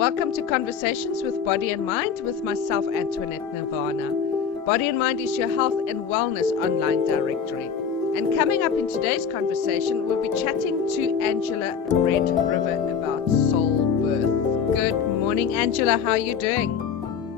Welcome to Conversations with Body and Mind with myself, Antoinette Nirvana. Body and Mind is your health and wellness online directory. And coming up in today's conversation, we'll be chatting to Angela Red River about soul birth. Good morning, Angela. How are you doing?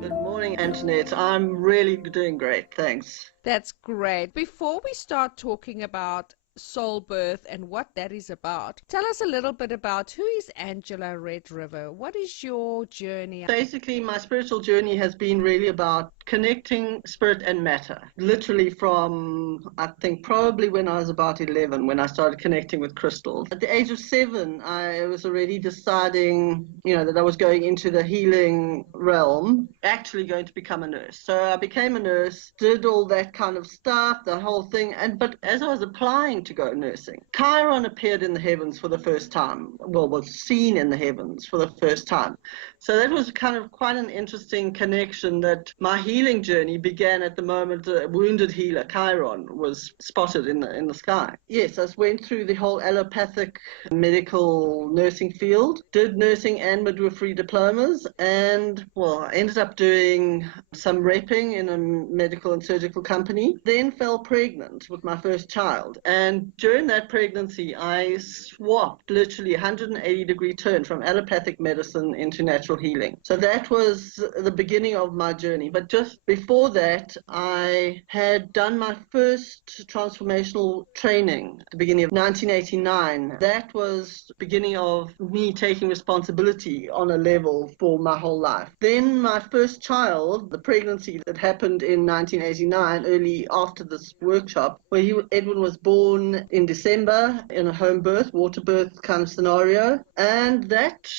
Good morning, Antoinette. I'm really doing great. Thanks. That's great. Before we start talking about soul birth and what that is about, tell us a little bit about who is Angela Red River. What is your journey? Basically, my spiritual journey has been really about connecting spirit and matter. Literally from, I think, probably when I was about 11, when I started connecting with crystals. At the age of 7, I was already deciding, that I was going into the healing realm, actually going to become a nurse. So I became a nurse, did all that kind of stuff, the whole thing. But as I was applying to go nursing, Chiron appeared in the heavens for the first time. Well, was seen in the heavens for the first time. So that was kind of quite an interesting connection, that my healing journey began at the moment a wounded healer, Chiron, was spotted in the sky. Yes, I went through the whole allopathic medical nursing field, did nursing and midwifery diplomas, and, I ended up doing some repping in a medical and surgical company, then fell pregnant with my first child. And during that pregnancy, I swapped literally 180-degree turn from allopathic medicine into natural healing. So that was the beginning of my journey. But just before that, I had done my first transformational training at the beginning of 1989. That was the beginning of me taking responsibility on a level for my whole life. Then my first child, the pregnancy that happened in 1989, early after this workshop, where Edwin was born in December in a home birth, water birth kind of scenario. And that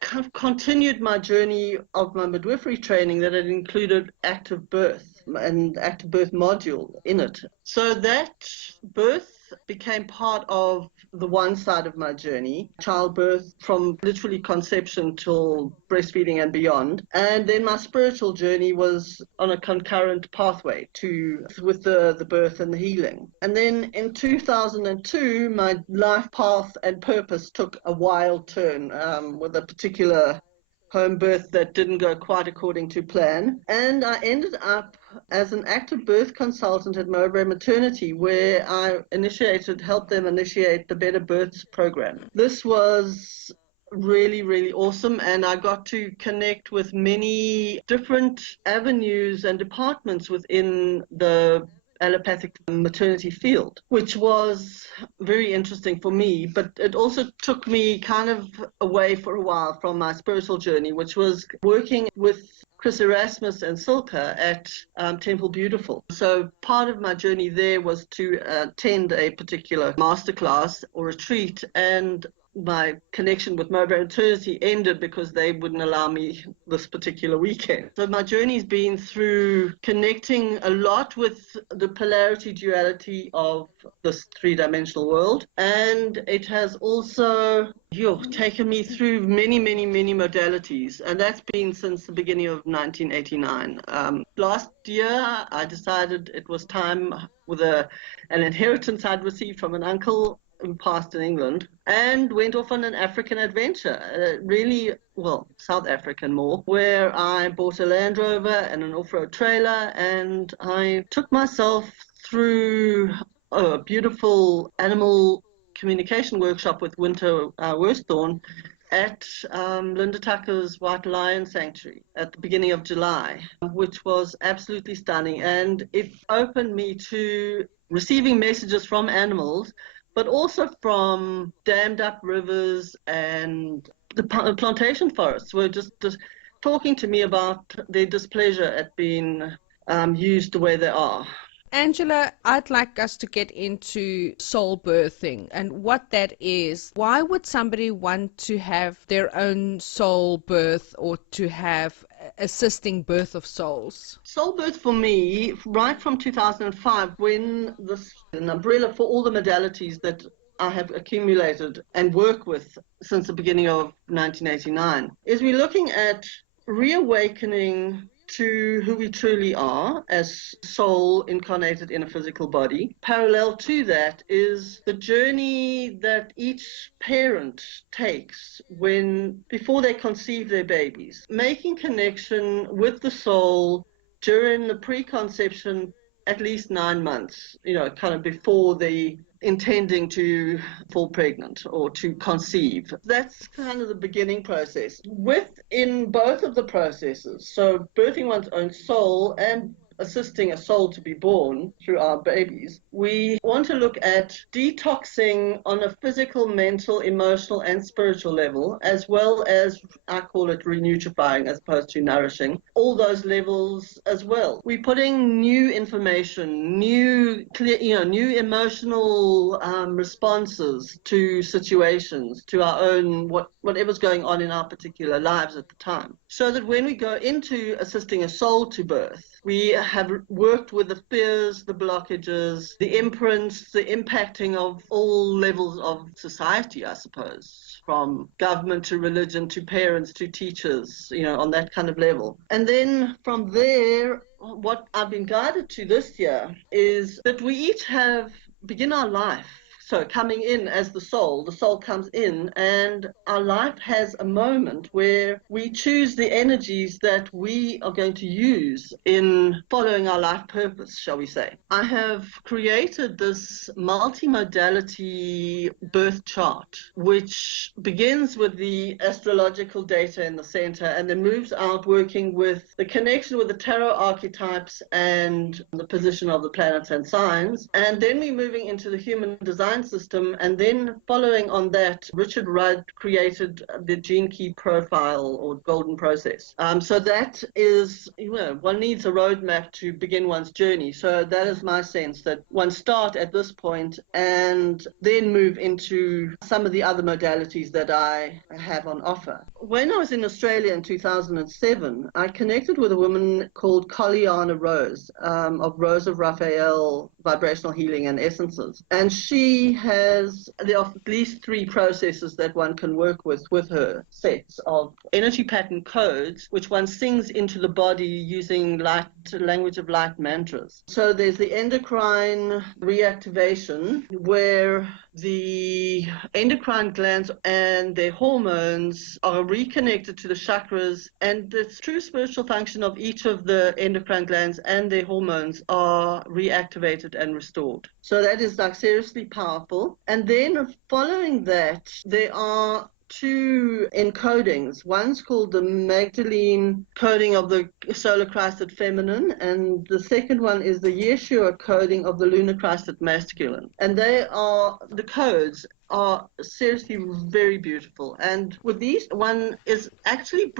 kind of continued my journey of my midwifery training that had included active birth and active birth module in it. So that birth became part of the one side of my journey, childbirth from literally conception till breastfeeding and beyond. And then my spiritual journey was on a concurrent pathway with the birth and the healing. And then in 2002, my life path and purpose took a wild turn with a particular home birth that didn't go quite according to plan. And I ended up as an active birth consultant at Mowbray Maternity, where I helped them initiate the Better Births program. This was really, really awesome, and I got to connect with many different avenues and departments within the allopathic maternity field, which was very interesting for me, but it also took me kind of away for a while from my spiritual journey, which was working with Chris Erasmus and Silke at Temple Beautiful. So part of my journey there was to attend a particular masterclass or retreat, and my connection with Mowbray Maternity ended because they wouldn't allow me this particular weekend. So my journey's been through connecting a lot with the polarity duality of this three-dimensional world, and it has also taken me through many, many, many modalities, and that's been since the beginning of 1989. Last year, I decided it was time, with an inheritance I'd received from an uncle who passed in England, and went off on an African adventure, South African more, where I bought a Land Rover and an off-road trailer, and I took myself through a beautiful animal communication workshop with Winter Worsthorne at Linda Tucker's White Lion Sanctuary at the beginning of July, which was absolutely stunning. And it opened me to receiving messages from animals, but also from dammed up rivers, and the plantation forests were just talking to me about their displeasure at being used the way they are. Angela, I'd like us to get into soul birthing and what that is. Why would somebody want to have their own soul birth or to have assisting birth of souls? Soul birth for me, right from 2005, when an umbrella for all the modalities that I have accumulated and work with since the beginning of 1989, is we're looking at reawakening to who we truly are as soul incarnated in a physical body. Parallel to that is the journey that each parent takes before they conceive their babies, making connection with the soul during the preconception, at least 9 months, kind of before the intending to fall pregnant or to conceive. That's kind of the beginning process. Within both of the processes, so birthing one's own soul and assisting a soul to be born through our babies, we want to look at detoxing on a physical, mental, emotional, and spiritual level, as well as, I call it renutrifying as opposed to nourishing, all those levels as well. We're putting new information, new emotional responses to situations, to our own, whatever's going on in our particular lives at the time, so that when we go into assisting a soul to birth, we have worked with the fears, the blockages, the imprints, the impacting of all levels of society, I suppose, from government to religion to parents to teachers, on that kind of level. And then from there, what I've been guided to this year is that we each begin our life. So coming in as the soul comes in, and our life has a moment where we choose the energies that we are going to use in following our life purpose, shall we say. I have created this multimodality birth chart, which begins with the astrological data in the center and then moves out working with the connection with the tarot archetypes and the position of the planets and signs. And then we're moving into the human design system, and then following on that, Richard Rudd created the gene key profile or golden process. So that is, one needs a roadmap to begin one's journey. So that is my sense, that one start at this point and then move into some of the other modalities that I have on offer. When I was in Australia in 2007, I connected with a woman called Colliana Rose, of Rose of Raphael Vibrational Healing and Essences. And there are at least 3 processes that one can work with her, sets of energy pattern codes, which one sings into the body using language of light mantras. So there's the endocrine reactivation, where the endocrine glands and their hormones are reconnected to the chakras, and the true spiritual function of each of the endocrine glands and their hormones are reactivated and restored. So that is seriously powerful. And then following that, there are 2 encodings. One's called the Magdalene coding of the solar Christed feminine, and the second one is the Yeshua coding of the lunar Christed masculine. And the codes are seriously very beautiful. And with these, one is actually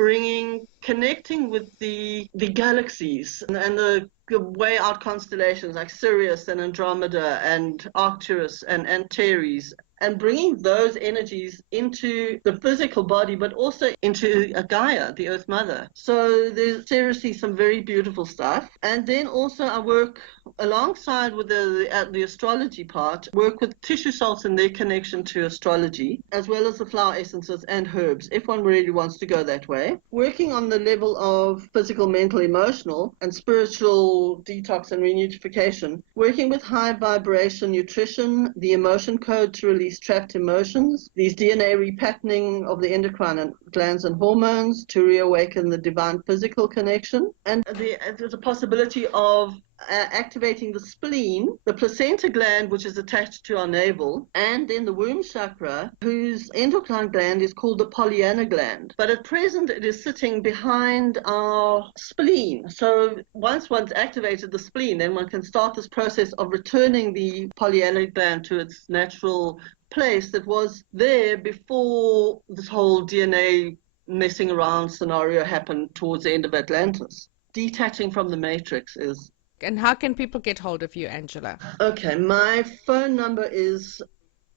connecting with the galaxies and the way out constellations like Sirius and Andromeda and Arcturus and Antares, and bringing those energies into the physical body, but also into Gaia, the Earth Mother. So there's seriously some very beautiful stuff. And then also I work alongside with the astrology part, work with tissue salts and their connection to astrology, as well as the flower essences and herbs, if one really wants to go that way. Working on the level of physical, mental, emotional, and spiritual detox and reunification, working with high vibration nutrition, the emotion code to release trapped emotions, these DNA repatterning of the endocrine glands and hormones to reawaken the divine physical connection. And there's a possibility of activating the spleen, the placenta gland, which is attached to our navel, and then the womb chakra, whose endocrine gland is called the Pollyanna gland. But at present, it is sitting behind our spleen. So once one's activated the spleen, then one can start this process of returning the Pollyanna gland to its natural place that was there before this whole DNA messing around scenario happened towards the end of Atlantis. Detaching from the matrix is... And how can people get hold of you, Angela? Okay, my phone number is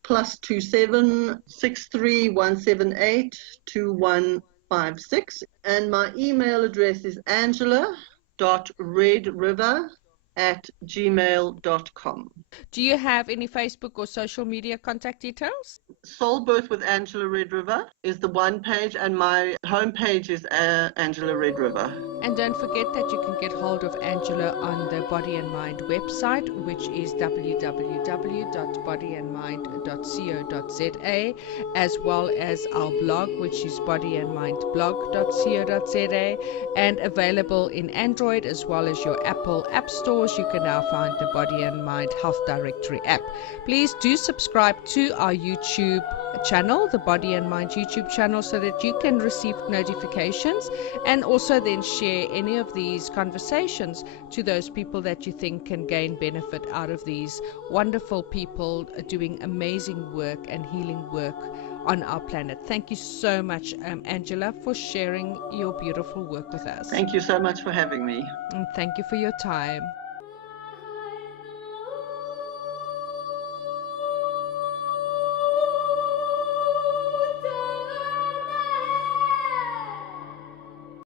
+27 63178 2156, and my email address is angela.redriver soulbirth@gmail.com. Do you have any Facebook or social media contact details? Soul Birth with Angela Red River is the one page, and my homepage is Angela Red River. And don't forget that you can get hold of Angela on the Body and Mind website, which is www.bodyandmind.co.za, as well as our blog, which is bodyandmindblog.co.za, and available in Android as well as your Apple app stores. You can now find the Body and Mind Health Directory app. Please do subscribe to our YouTube channel, the Body and Mind YouTube channel, so that you can receive notifications, and also then share any of these conversations to those people that you think can gain benefit out of these wonderful people doing amazing work and healing work on our planet. Thank you so much, Angela, for sharing your beautiful work with us. Thank you so much for having me. And thank you for your time.